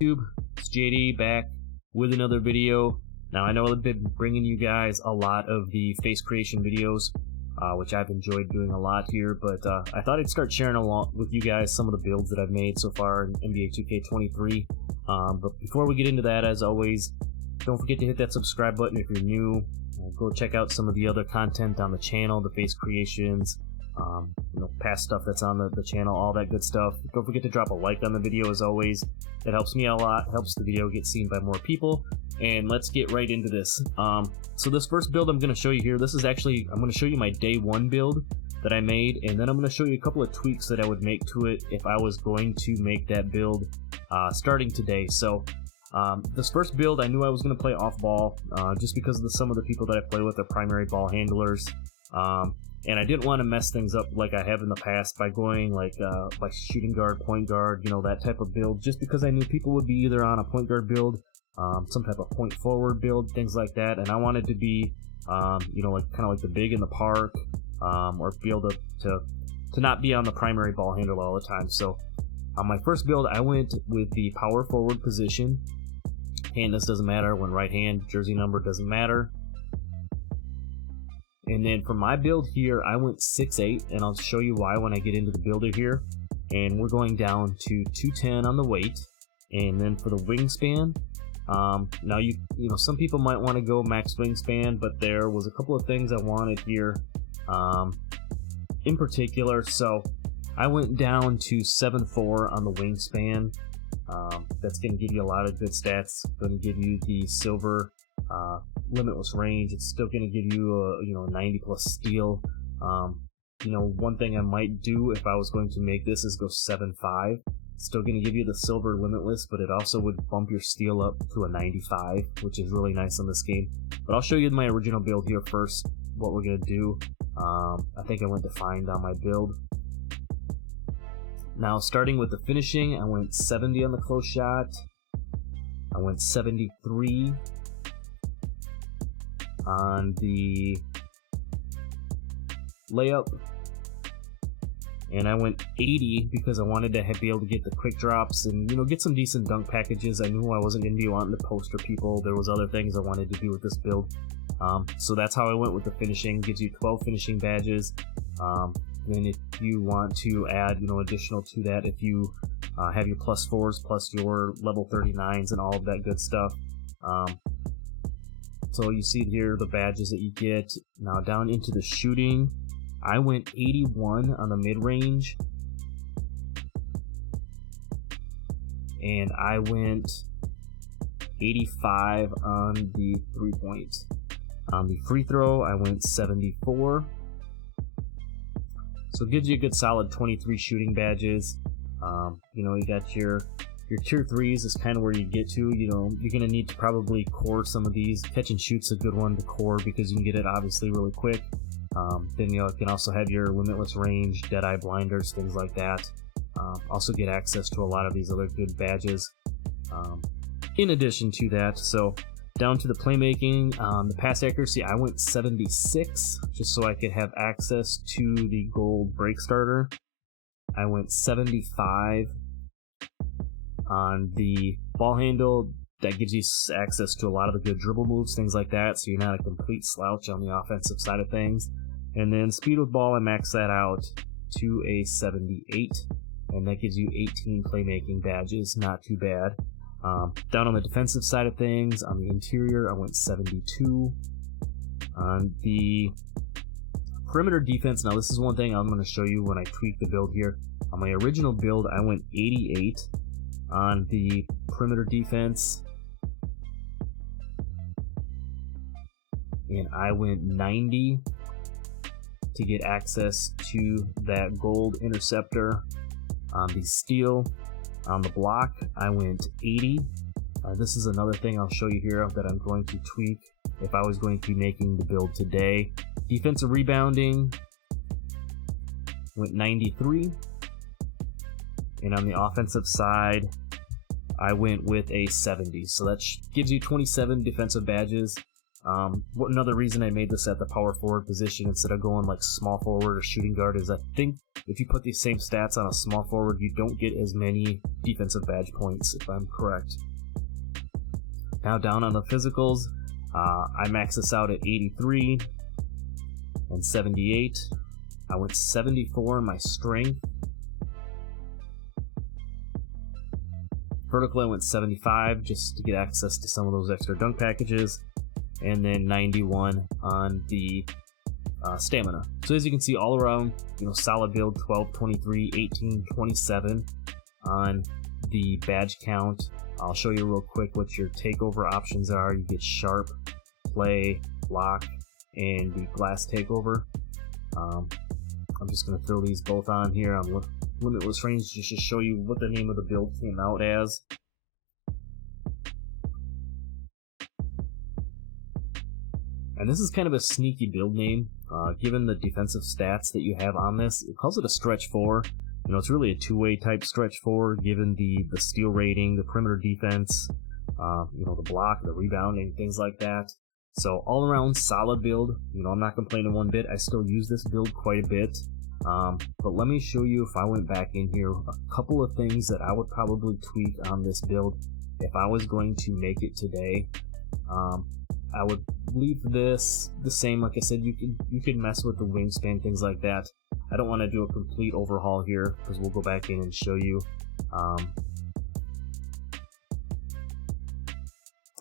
YouTube, it's JD back with another video. Now I know I've been bringing you guys a lot of the face creation videos, which I've enjoyed doing a lot here, but I thought I'd start sharing along with you guys some of the builds that I've made so far in NBA 2K23. But before we get into that, as always, don't forget to hit that subscribe button if you're new. Go check out some of the other content on the channel, the face creations, past stuff that's on the channel, all that good stuff. Don't forget to drop a like on the video as always. That helps me out a lot, helps the video get seen by more people. And let's get right into this. So this first build I'm going to show you here, I'm going to show you my day one build that I made, and then I'm going to show you a couple of tweaks that I would make to it if I was going to make that build starting today. So this first build, I knew I was going to play off ball just because of some of the people that I play with are primary ball handlers. And I didn't want to mess things up like I have in the past by going like shooting guard, point guard, that type of build, just because I knew people would be either on a point guard build, some type of point forward build, things like that, and I wanted to be, kind of like the big in the park, or be able to not be on the primary ball handler all the time. So on my first build, I went with the power forward position. Handness doesn't matter, when right hand, jersey number doesn't matter. And then for my build here, I went 6'8", and I'll show you why when I get into the builder here. And we're going down to 210 on the weight. And then for the wingspan, now some people might want to go max wingspan, but there was a couple of things I wanted here in particular. So I went down to 7'4" on the wingspan. That's going to give you a lot of good stats. Going to give you the silver limitless range. It's still going to give you a 90 plus steal. One thing I might do if I was going to make this is go 7'5". Still going to give you the silver limitless, but it also would bump your steal up to a 95, which is really nice on this game. But I'll show you my original build here first, what we're going to do. I think I went defined on my build. Now starting with the finishing, I went 70 on the close shot. I went 73 on the layup, and I went 80 because I wanted to be able to get the quick drops and get some decent dunk packages. I knew I wasn't going to be wanting to poster people. There was other things I wanted to do with this build, so that's how I went with the finishing. Gives you 12 finishing badges, and if you want to add additional to that, if you have your +4s plus your level 39s and all of that good stuff. So you see here the badges that you get. Now down into the shooting, I went 81 on the mid-range, and I went 85 on the 3-point. On the free throw, I went 74. So it gives you a good solid 23 shooting badges. You got your tier 3s is kind of where you get to. You're going to need to probably core some of these. Catch and shoot's a good one to core because you can get it obviously really quick. Then you can also have your limitless range, deadeye blinders, things like that. Also get access to a lot of these other good badges in addition to that. So down to the playmaking, the pass accuracy, I went 76 just so I could have access to the gold break starter. I went 75 on the ball handle. That gives you access to a lot of the good dribble moves, things like that, so you're not a complete slouch on the offensive side of things. And then speed with ball, I maxed that out to a 78, and that gives you 18 playmaking badges, not too bad. Down on the defensive side of things, on the interior, I went 72. On the perimeter defense, now this is one thing I'm going to show you when I tweak the build here. On my original build, I went 88 on the perimeter defense, and I went 90 to get access to that gold interceptor. On the steal, on the block, I went 80. This is another thing I'll show you here that I'm going to tweak if I was going to be making the build today. Defensive rebounding, went 93. And on the offensive side, I went with a 70. So that gives you 27 defensive badges. Another reason I made this at the power forward position instead of going like small forward or shooting guard is I think if you put these same stats on a small forward, you don't get as many defensive badge points, if I'm correct. Now down on the physicals, I maxed this out at 83 and 78. I went 74 in my strength. Vertical, I went 75 just to get access to some of those extra dunk packages, and then 91 on the stamina. So as you can see, all around, solid build. 12, 23, 18, 27 on the badge count. I'll show you real quick what your takeover options are. You get sharp, play, block, and the glass takeover. I'm just going to throw these both on here on limitless range just to show you what the name of the build came out as. And this is kind of a sneaky build name, given the defensive stats that you have on this. It calls it a stretch 4. It's really a two-way type stretch 4, given the steal rating, the perimeter defense, the block, the rebounding, things like that. So all around solid build. I'm not complaining one bit. I still use this build quite a bit. But let me show you, if I went back in here, a couple of things that I would probably tweak on this build if I was going to make it today. I would leave this the same. Like I said, you can mess with the wingspan, things like that. I don't want to do a complete overhaul here because we'll go back in and show you.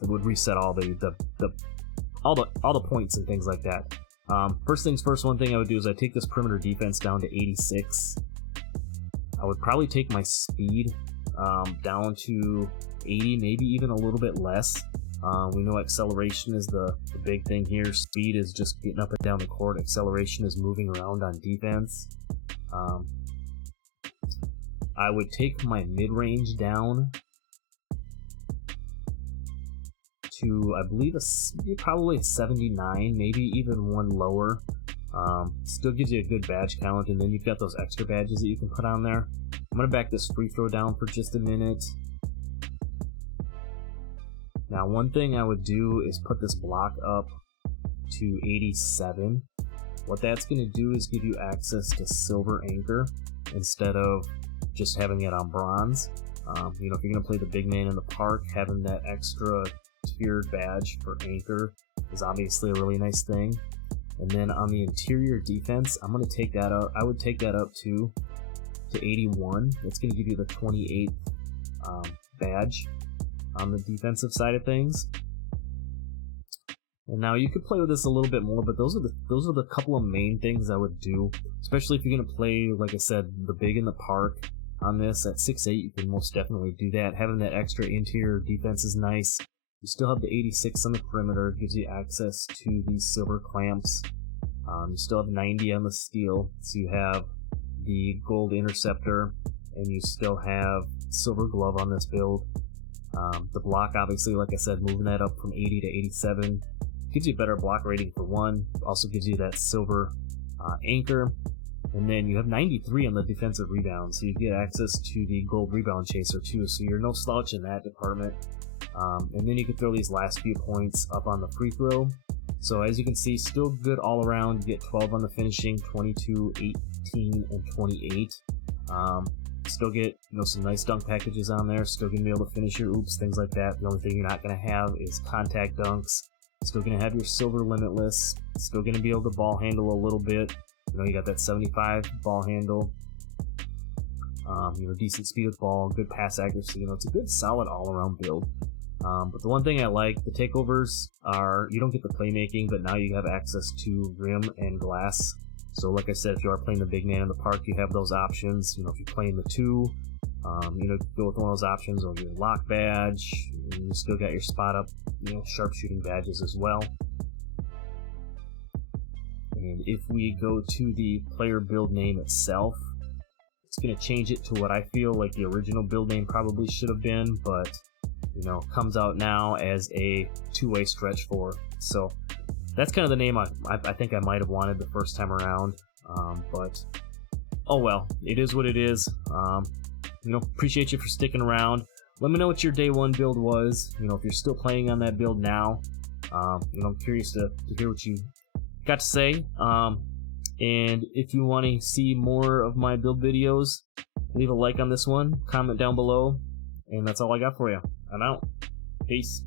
It would reset all the points and things like that. First things first, one thing I would do is I take this perimeter defense down to 86. I would probably take my speed down to 80, maybe even a little bit less. We know acceleration is the big thing here. Speed is just getting up and down the court. Acceleration is moving around on defense. I would take my mid-range down to, I believe, probably a 79, maybe even one lower. Still gives you a good badge count, and then you've got those extra badges that you can put on there. I'm going to back this free throw down for just a minute. Now, one thing I would do is put this block up to 87. What that's going to do is give you access to silver anchor instead of just having it on bronze. If you're going to play the big man in the park, having that extra tiered badge for anchor is obviously a really nice thing. And then on the interior defense, I'm going to take that up. I would take that up to 81. That's going to give you the 28th badge on the defensive side of things. And now you could play with this a little bit more, but those are the couple of main things I would do, especially if you're going to play, like I said, the big in the park on this. At 6'8", you can most definitely do that. Having that extra interior defense is nice. You still have the 86 on the perimeter, it gives you access to these silver clamps. You still have 90 on the steal, so you have the gold interceptor, and you still have silver glove on this build. The block, obviously, like I said, moving that up from 80 to 87 gives you a better block rating for one. Also gives you that silver anchor, and then you have 93 on the defensive rebound, so you get access to the gold rebound chaser too. So you're no slouch in that department. And then you can throw these last few points up on the free throw. So as you can see, still good all around. You get 12 on the finishing, 22, 18, and 28. Still get some nice dunk packages on there. Still gonna be able to finish your oops, things like that. The only thing you're not gonna have is contact dunks. Still gonna have your silver limitless. Still gonna be able to ball handle a little bit. You got that 75 ball handle. Decent speed with ball, good pass accuracy. It's a good solid all-around build. But the one thing I like, the takeovers are, you don't get the playmaking, but now you have access to rim and glass. So like I said, if you are playing the big man in the park, you have those options. If you're playing the 2, go with one of those options, or your lock badge. You still got your spot up, sharpshooting badges as well. And if we go to the player build name itself, it's going to change it to what I feel like the original build name probably should have been, but comes out now as a two-way stretch 4. So that's kind of the name I think I might have wanted the first time around, but oh well, it is what it is. Appreciate you for sticking around. Let me know what your day 1 build was. If you're still playing on that build now, I'm curious to hear what you got to say. And if you want to see more of my build videos, leave a like on this one, comment down below, and that's all I got for you. I'm out. Peace.